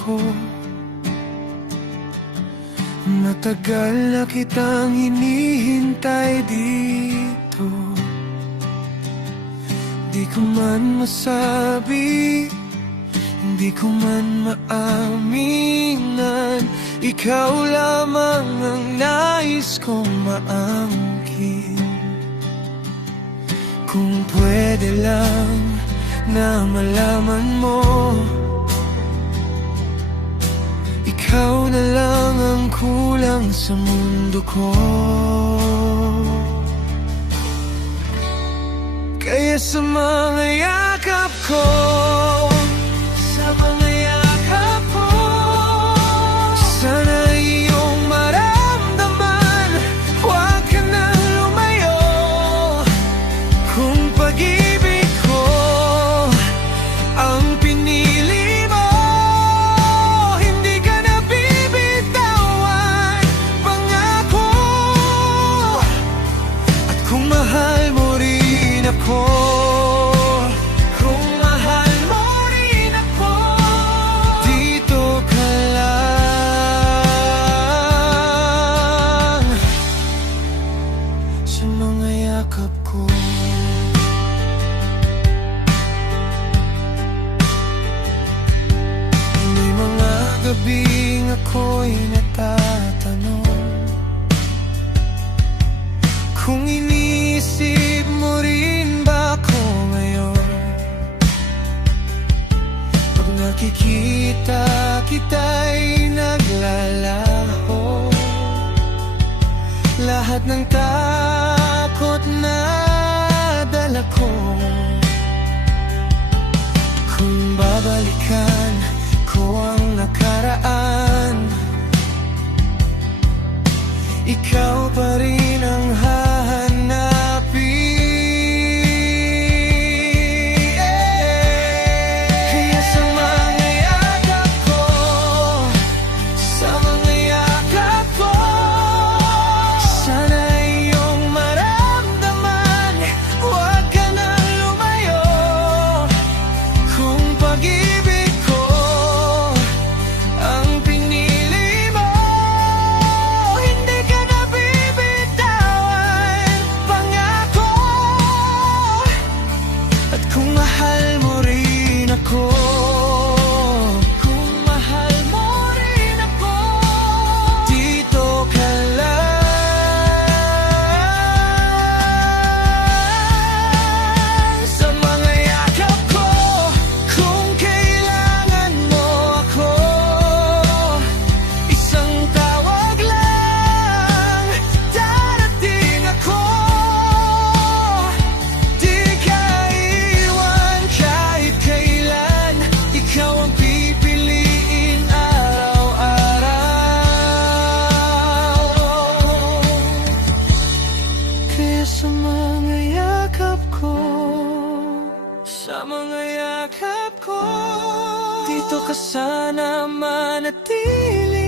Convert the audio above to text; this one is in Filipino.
ko. Matagal na kitang hinihintay dito. Di ko man masabi, hindi ko man maaminan, ikaw lamang ang nais kong maangkin. Kung pwede lang na malaman mo, ikaw na lang ang kulang sa mundo ko. Kaya sa mga yakap ko, sa mga yakap ko, sana iyong maramdaman, huwag ka nang lumayo. Kung pag-ibig ko ang pinili mo, hindi ka na bibitawan, pangako. At kung mahal mo rin ako, kung mahal mo rin ako, dito ka lang sa mga yakap ko. May mga gabing ako'y natatanong kung iniisip mo rin ba ako ngayon. Pag nakikita kita'y naglalaho, lahat ng takot na dala ko. Kung babalikan ko ang nakaraan, ikaw pa rin ang hahanapin. Kaya sa mga yakap ko, sa mga yakap ko, sana iyong maramdaman, huwag ka nang lumayo. Kung pag-ibig ko ang pinili mo, hindi ka na bibitawan, pangako. At kung mahal mo rin ako, kung mahal mo rin ako, dito ka lang sa mga yakap ko. Kung kailangan mo ako, isang tawag lang, darating ako. Di ka iwan kahit kailan, ikaw ang pipiliin araw-araw. Kaya sa mga yakap ko, sa mga yakap ko, dito ka sana manatili.